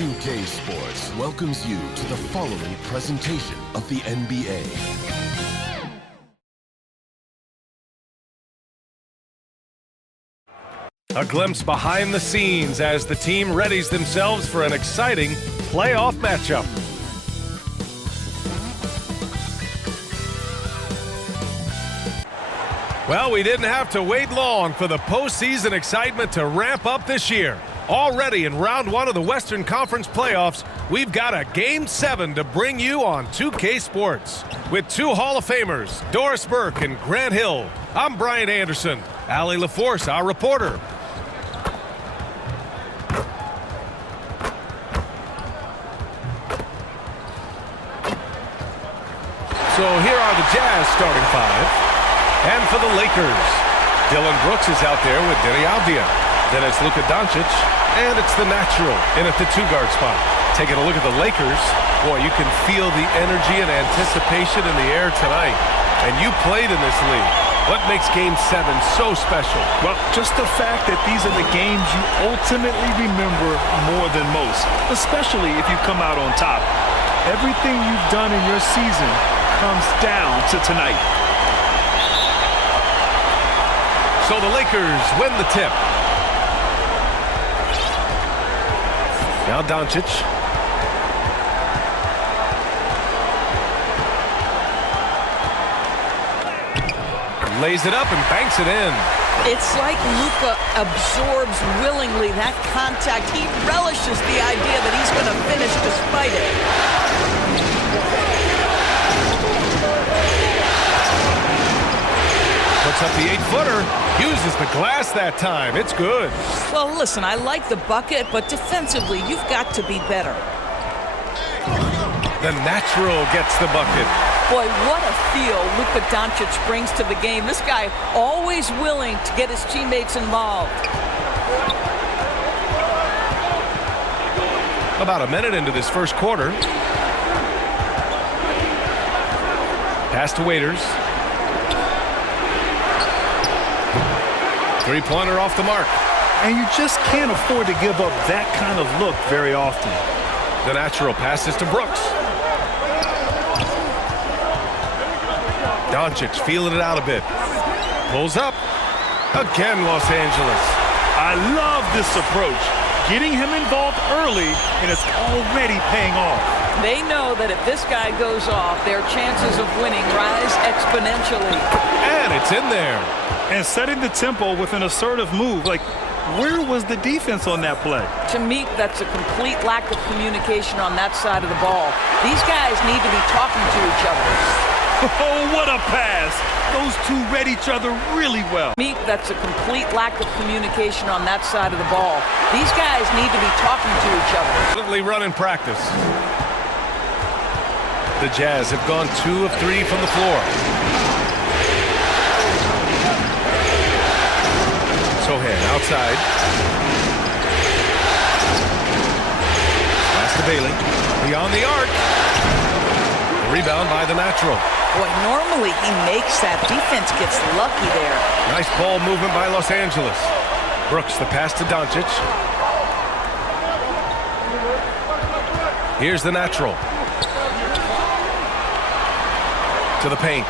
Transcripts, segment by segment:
2K Sports welcomes you to the following presentation of the NBA. A glimpse behind the scenes as the team readies themselves for an exciting playoff matchup. Well, we didn't have to wait long for the postseason excitement to ramp up this year. Already in round one of the Western Conference playoffs, we've got a Game 7 to bring you on 2K Sports. With two Hall of Famers, Doris Burke and Grant Hill, I'm Brian Anderson. Allie LaForce, our reporter. So here are the Jazz starting five. And for the Lakers, Dylan Brooks is out there with Denny Avdia. Then it's Luka Doncic, and it's the natural in at the two-guard spot. Taking a look at the Lakers, boy, you can feel the energy and anticipation in the air tonight. And you played in this league. What makes Game 7 so special? Well, just the fact that these are the games you ultimately remember more than most, especially if you come out on top. Everything you've done in your season comes down to tonight. So the Lakers win the tip. Now Doncic. Lays it up and banks it in. It's like Luka absorbs willingly that contact. He relishes the idea that he's going to finish despite it. Puts up the 8-footer. Uses the glass that time. It's good. Well, listen, I like the bucket, but defensively, you've got to be better. The natural gets the bucket. Boy, what a feel Luka Doncic brings to the game. This guy always willing to get his teammates involved. About a minute into this first quarter. Pass to Waiters. Three-pointer off the mark. And you just can't afford to give up that kind of look very often. The natural passes to Brooks. Doncic feeling it out a bit. Pulls up. Again, Los Angeles. I love this approach. Getting him involved early, and it's already paying off. They know that if this guy goes off, their chances of winning rise exponentially. And it's in there. And setting the tempo with an assertive move. Like, where was the defense on that play? To me, that's a complete lack of communication on that side of the ball. These guys need to be talking to each other. Oh, what a pass. Those two read each other really well. To me, that's a complete lack of communication on that side of the ball. These guys need to be talking to each other. Definitely run in practice. The Jazz have gone 2 of 3 from the floor. Sohan outside. Pass to Bailey. Beyond the arc. Rebound by the natural. Boy, normally he makes that. Defense gets lucky there. Nice ball movement by Los Angeles. Brooks, the pass to Doncic. Here's the natural. To the paint.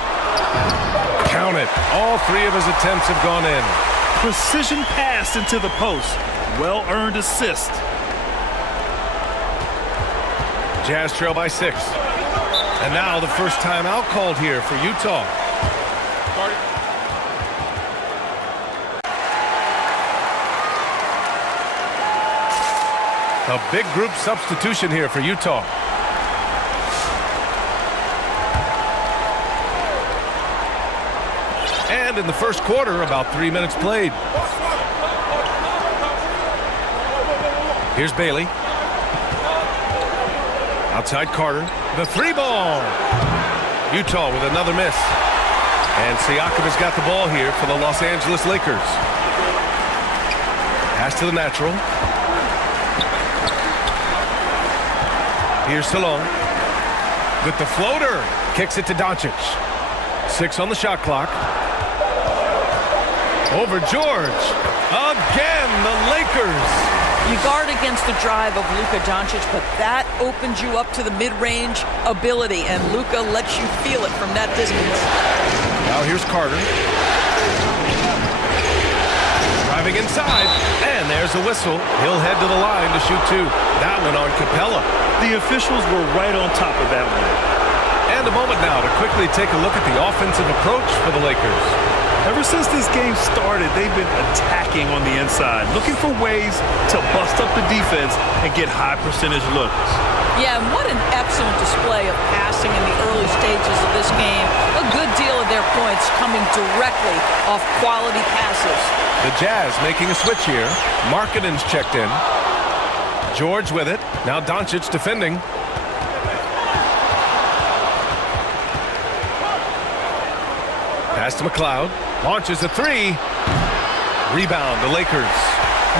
Count it. All 3 of his attempts have gone in. Precision pass into the post. Well-earned assist. Jazz trail by 6. And now the first timeout called here for Utah. A big group substitution here for Utah. And in the first quarter, about 3 minutes played. Here's Bailey. Outside Carter. The 3-ball. Utah with another miss. And Siakam has got the ball here for the Los Angeles Lakers. Pass to the natural. Here's Salone. With the floater. Kicks it to Doncic. 6 on the shot clock. Over George. Again, the Lakers You guard against the drive of Luka Doncic, but that opens you up to the mid-range ability, and Luka lets you feel it from that distance. Now here's Carter. Driving inside, and there's a whistle. He'll head to the line to shoot two. That one on Capella. The officials were right on top of that one. And a moment now to quickly take a look at the offensive approach for the Lakers. Ever since this game started, they've been attacking on the inside, looking for ways to bust up the defense and get high percentage looks. Yeah, and what an excellent display of passing in the early stages of this game. A good deal of their points coming directly off quality passes. The Jazz making a switch here. Markkanen's checked in. George with it. Now Doncic defending. Pass to McLeod. Launches a three. Rebound, the Lakers.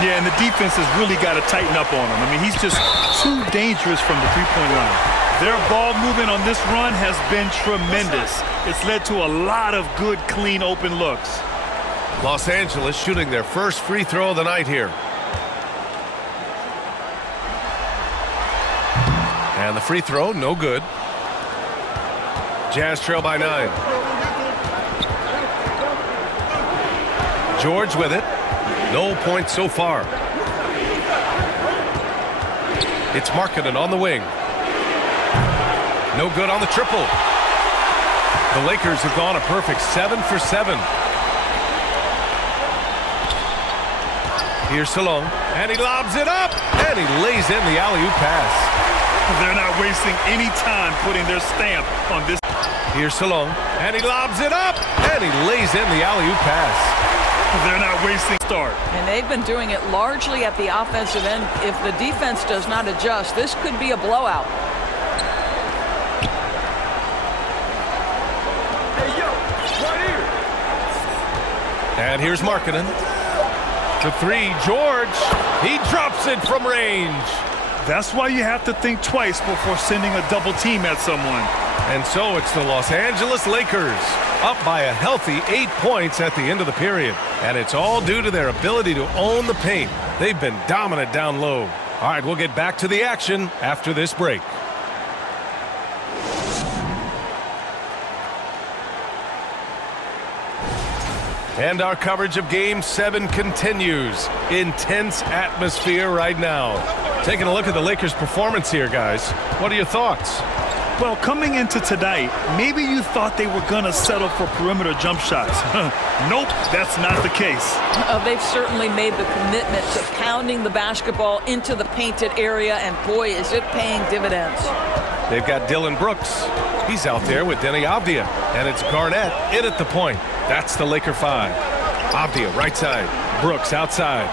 Yeah, and the defense has really got to tighten up on him. I mean, he's just too dangerous from the three-point line. Their ball movement on this run has been tremendous. It's led to a lot of good, clean, open looks. Los Angeles shooting their first free throw of the night here. And the free throw, no good. Jazz trail by 9. George with it. No points so far. It's Markkanen on the wing. No good on the triple. The Lakers have gone a perfect 7 for 7. Here's Salone, and he lobs it up, and he lays in the alley-oop pass. They're not wasting any time putting their stamp on this. Here's Salone, and he lobs it up, and he lays in the alley-oop pass. They're not wasting start. And they've been doing it largely at the offensive end. If the defense does not adjust, this could be a blowout. Hey, yo, right here. And here's Markkanen. The three, George. He drops it from range. That's why you have to think twice before sending a double team at someone. And so it's the Los Angeles Lakers up by a healthy 8 points at the end of the period. And it's all due to their ability to own the paint. They've been dominant down low. All right, we'll get back to the action after this break. And our coverage of Game 7 continues. Intense atmosphere right now. Taking a look at the Lakers' performance here, guys. What are your thoughts? Well, coming into tonight, maybe you thought they were going to settle for perimeter jump shots. Nope, that's not the case. They've certainly made the commitment to pounding the basketball into the painted area, and boy, is it paying dividends. They've got Dylan Brooks. He's out there with Denny Avdia, and it's Garnett in at the point. That's the Laker 5. Avdia right side. Brooks outside.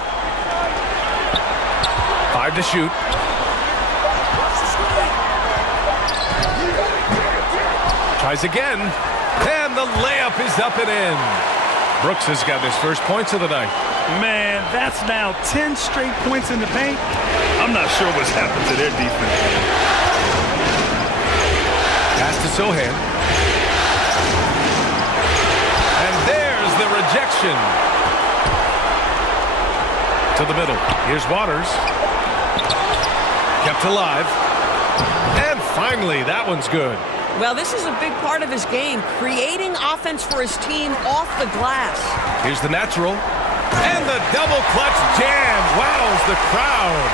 5 to shoot. Tries again, and the layup is up and in. Brooks has got his first points of the night. Man, that's now 10 straight points in the paint. I'm not sure what's happened to their defense. Pass to Sohan. And there's the rejection. To the middle. Here's Waters. Kept alive. And finally, that one's good. Well, this is a big part of his game, creating offense for his team off the glass. Here's the natural. And the double clutch jam wows the crowd.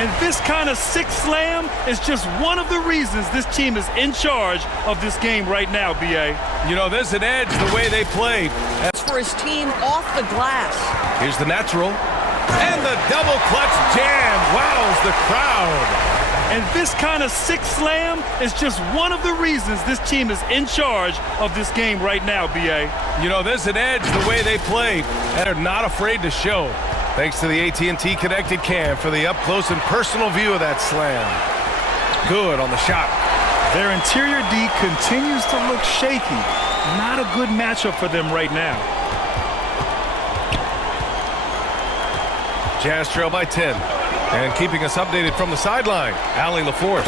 And this kind of sick slam is just one of the reasons this team is in charge of this game right now, B.A. You know, there's an edge the way they played. That's for his team off the glass. Here's the natural. And the double clutch jam wows the crowd. And this kind of sick slam is just one of the reasons this team is in charge of this game right now, B.A. You know, there's an edge the way they played, and they're not afraid to show. Thanks to the AT&T Connected Cam for the up-close and personal view of that slam. Good on the shot. Their interior D continues to look shaky. Not a good matchup for them right now. Jazz trail by 10. And keeping us updated from the sideline, Allie LaForce.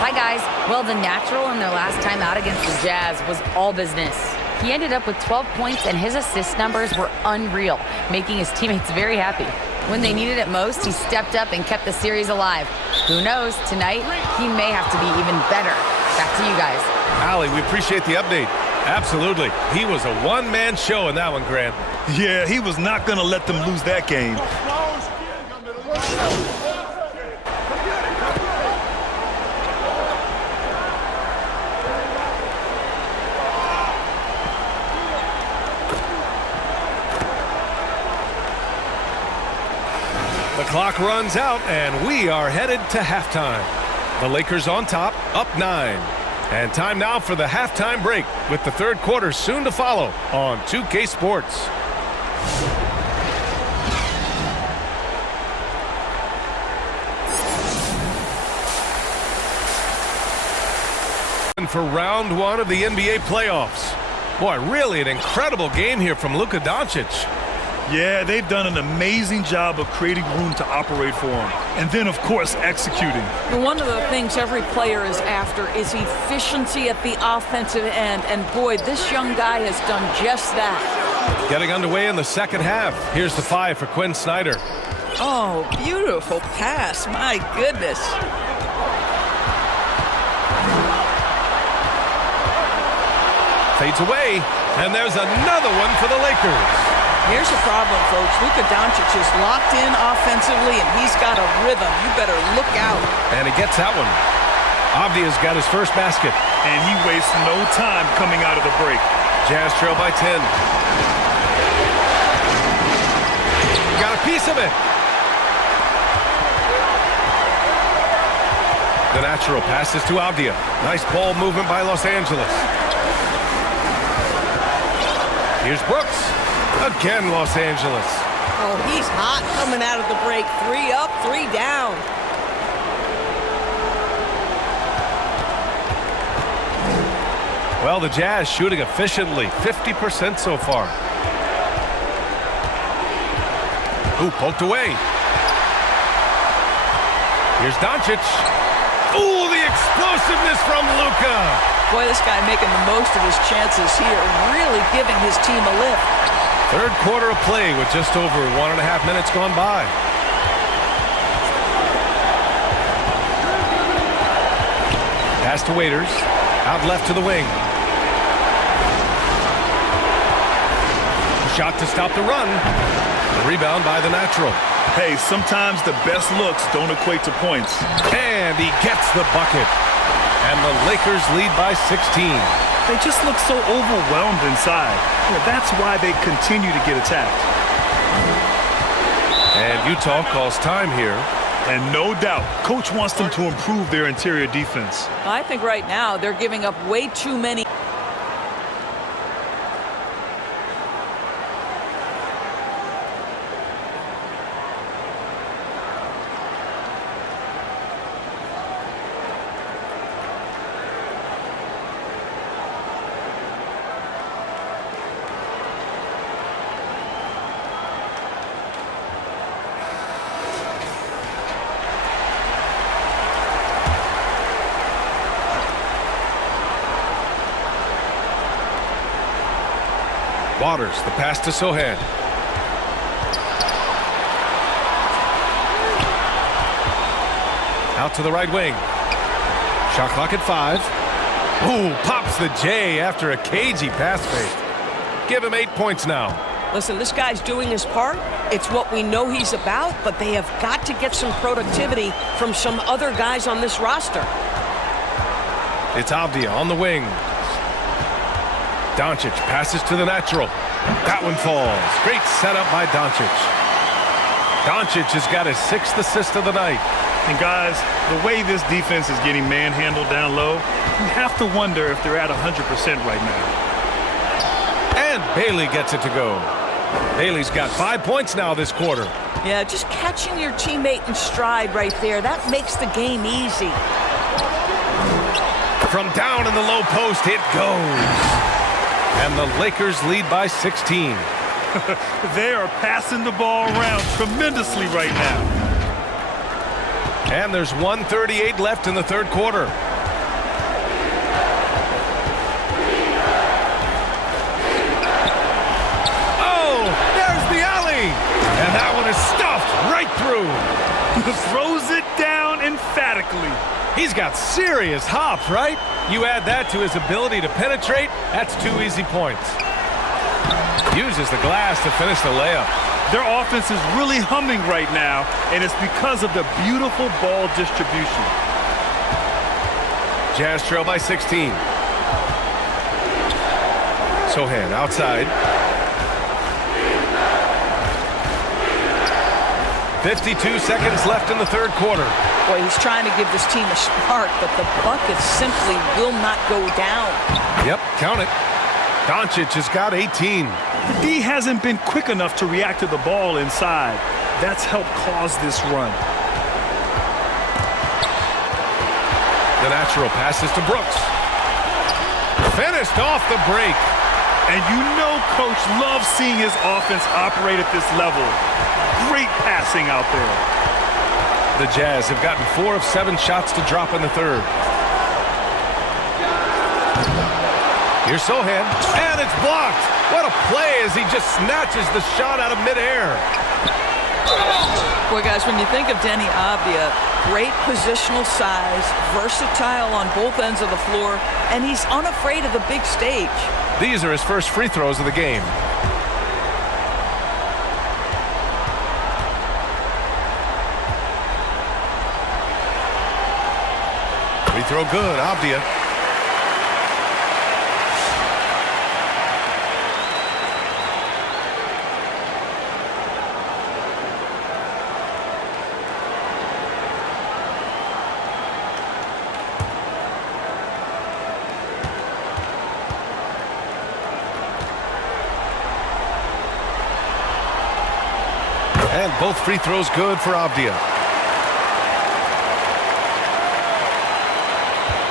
Hi, guys. Well, the natural in their last time out against the Jazz was all business. He ended up with 12 points, and his assist numbers were unreal, making his teammates very happy. When they needed it most, he stepped up and kept the series alive. Who knows, tonight, he may have to be even better. Back to you guys. Allie, we appreciate the update. Absolutely. He was a one-man show in that one, Grant. Yeah, he was not going to let them lose that game. The clock runs out, and we are headed to halftime. The Lakers on top, up 9. And time now for the halftime break, with the third quarter soon to follow on 2K Sports. And for round 1 of the NBA playoffs. Boy, really an incredible game here from Luka Doncic. Yeah, they've done an amazing job of creating room to operate for him. And then, of course, executing. One of the things every player is after is efficiency at the offensive end. And, boy, this young guy has done just that. Getting underway in the second half. Here's the 5 for Quinn Snyder. Oh, beautiful pass. My goodness. Fades away, and there's another one for the Lakers. Here's the problem, folks. Luka Doncic is locked in offensively, and he's got a rhythm. You better look out. And he gets that one. Avdia's got his first basket. And he wastes no time coming out of the break. Jazz trail by 10. Got a piece of it. The natural passes to Avdia. Nice ball movement by Los Angeles. Here's Brooks. Again, Los Angeles. Oh, he's hot coming out of the break. 3 up, 3 down. Well, the Jazz shooting efficiently, 50% so far. Ooh, poked away. Here's Doncic. Ooh, the explosiveness from Luka. Boy, this guy making the most of his chances here, really giving his team a lift. Third quarter of play with just over 1.5 minutes gone by. Pass to Waiters. Out left to the wing. Shot to stop the run. The rebound by the natural. Hey, sometimes the best looks don't equate to points. And he gets the bucket. And the Lakers lead by 16. They just look so overwhelmed inside. Yeah, that's why they continue to get attacked. And Utah calls time here. And no doubt, coach wants them to improve their interior defense. I think right now they're giving up way too many. Waters, the pass to Sohan. Out to the right wing. Shot clock at 5. Ooh, pops the J after a cagey pass fake. Give him 8 points now. Listen, this guy's doing his part. It's what we know he's about, but they have got to get some productivity from some other guys on this roster. It's Avdia on the wing. Doncic passes to the natural. That one falls. Great setup by Doncic. Doncic has got his 6th assist of the night. And guys, the way this defense is getting manhandled down low, you have to wonder if they're at 100% right now. And Bailey gets it to go. Bailey's got 5 points now this quarter. Yeah, just catching your teammate in stride right there, that makes the game easy. From down in the low post, it goes. And the Lakers lead by 16. They are passing the ball around tremendously right now. And there's 1:38 left in the third quarter. Oh, there's the alley. And that one is stuffed right through. Throws it down emphatically. He's got serious hop, right? You add that to his ability to penetrate, that's 2 easy points. Uses the glass to finish the layup. Their offense is really humming right now, and it's because of the beautiful ball distribution. Jazz trail by 16. Sohan outside. 52 seconds left in the third quarter. Boy, he's trying to give this team a spark, but the buckets simply will not go down. Yep, count it. Doncic has got 18. The D hasn't been quick enough to react to the ball inside. That's helped cause this run. The natural passes to Brooks. Finished off the break. And you know Coach loves seeing his offense operate at this level. Great passing out there. The Jazz have gotten 4 of 7 shots to drop in the third. Here's Sohan, and it's blocked. What a play as he just snatches the shot out of midair. Boy, guys, when you think of Denny Avdia, great positional size, versatile on both ends of the floor, and he's unafraid of the big stage. These are his first free throws of the game. Free throw good, Avdia. And both free throws good for Avdia.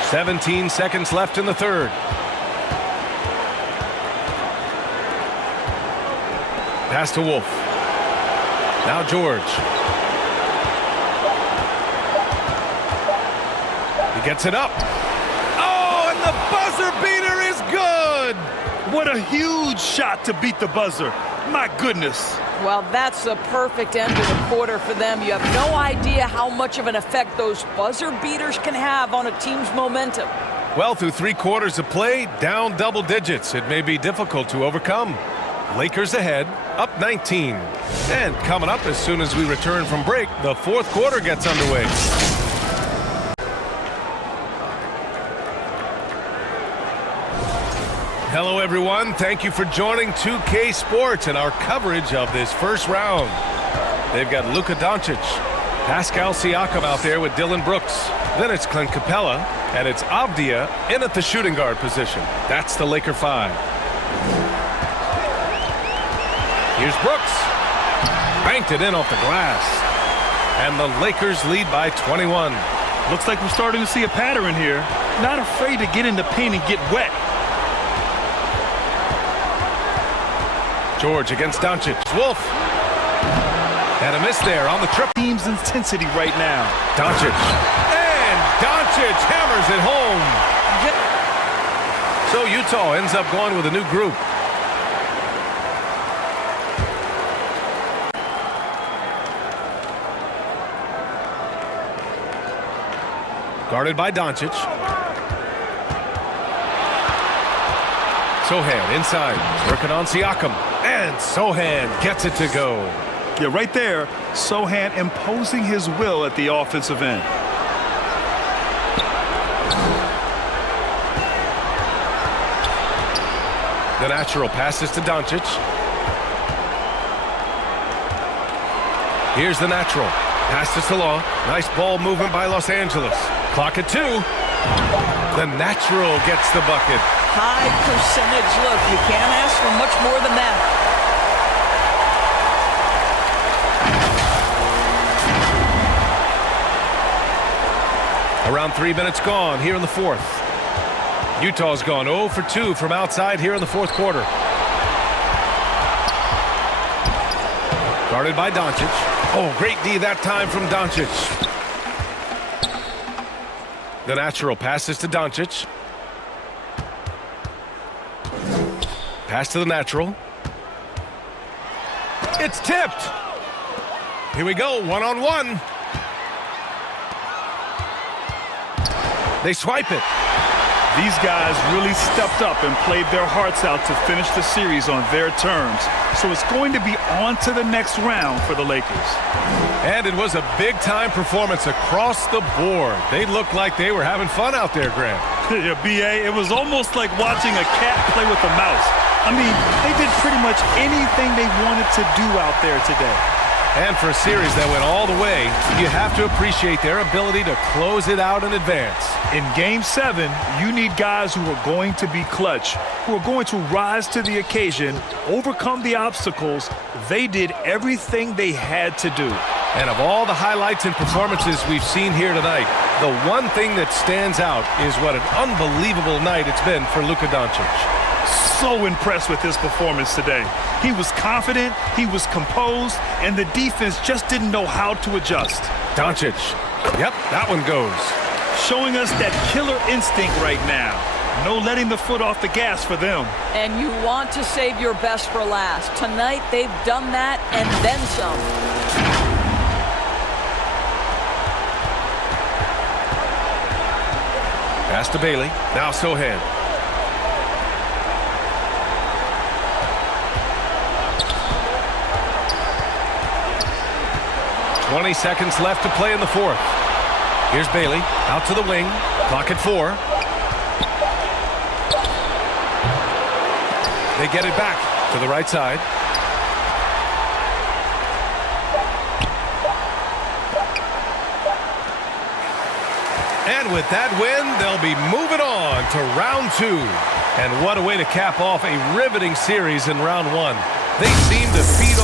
17 seconds left in the third. Pass to Wolf. Now George. He gets it up. Oh, and the buzzer beater is good! What a huge shot to beat the buzzer. My goodness. Well, that's a perfect end to the quarter for them. You have no idea how much of an effect those buzzer beaters can have on a team's momentum. Well, through 3 quarters of play, down double digits. It may be difficult to overcome. Lakers ahead, up 19. And coming up as soon as we return from break, the fourth quarter gets underway. Hello, everyone. Thank you for joining 2K Sports and our coverage of this first round. They've got Luka Doncic, Pascal Siakam out there with Dylan Brooks. Then it's Clint Capella, and it's Avdia in at the shooting guard position. That's the Laker 5. Here's Brooks. Banked it in off the glass. And the Lakers lead by 21. Looks like we're starting to see a pattern here. Not afraid to get in the paint and get wet. George against Doncic. Wolf. And a miss there on the trip. Team's intensity right now. Doncic. And Doncic hammers it home. So Utah ends up going with a new group. Guarded by Doncic. Sohan inside. Working on Siakam. And Sohan gets it to go. Yeah, right there, Sohan imposing his will at the offensive end. The natural passes to Doncic. Here's the natural. Pass to Salah. Nice ball movement by Los Angeles. Clock at 2. The natural gets the bucket. High percentage look. You can't ask for much more than that. Around 3 minutes gone here in the fourth. Utah's gone 0 for 2 from outside here in the fourth quarter. Guarded by Doncic. Oh, great D that time from Doncic. The natural passes to Doncic. Pass to the natural. It's tipped. Here we go, one-on-one. They swipe it. These guys really stepped up and played their hearts out to finish the series on their terms. So it's going to be on to the next round for the Lakers. And it was a big-time performance across the board. They looked like they were having fun out there, Grant. Yeah, B.A., it was almost like watching a cat play with a mouse. I mean, they did pretty much anything they wanted to do out there today. And for a series that went all the way, you have to appreciate their ability to close it out in advance. In Game 7, you need guys who are going to be clutch, who are going to rise to the occasion, overcome the obstacles. They did everything they had to do. And of all the highlights and performances we've seen here tonight, the one thing that stands out is what an unbelievable night it's been for Luka Doncic. So impressed with his performance today. He was confident, he was composed, and the defense just didn't know how to adjust. Doncic. Yep, that one goes. Showing us that killer instinct right now. No letting the foot off the gas for them. And you want to save your best for last. Tonight, they've done that and then some. Pass to Bailey. Now Sohan. "20 seconds left to play in the fourth. Here's Bailey, out to the wing, clock at 4. They get it back to the right side. And with that win, they'll be moving on to round 2. And what a way to cap off a riveting series in round 1. They seem to feed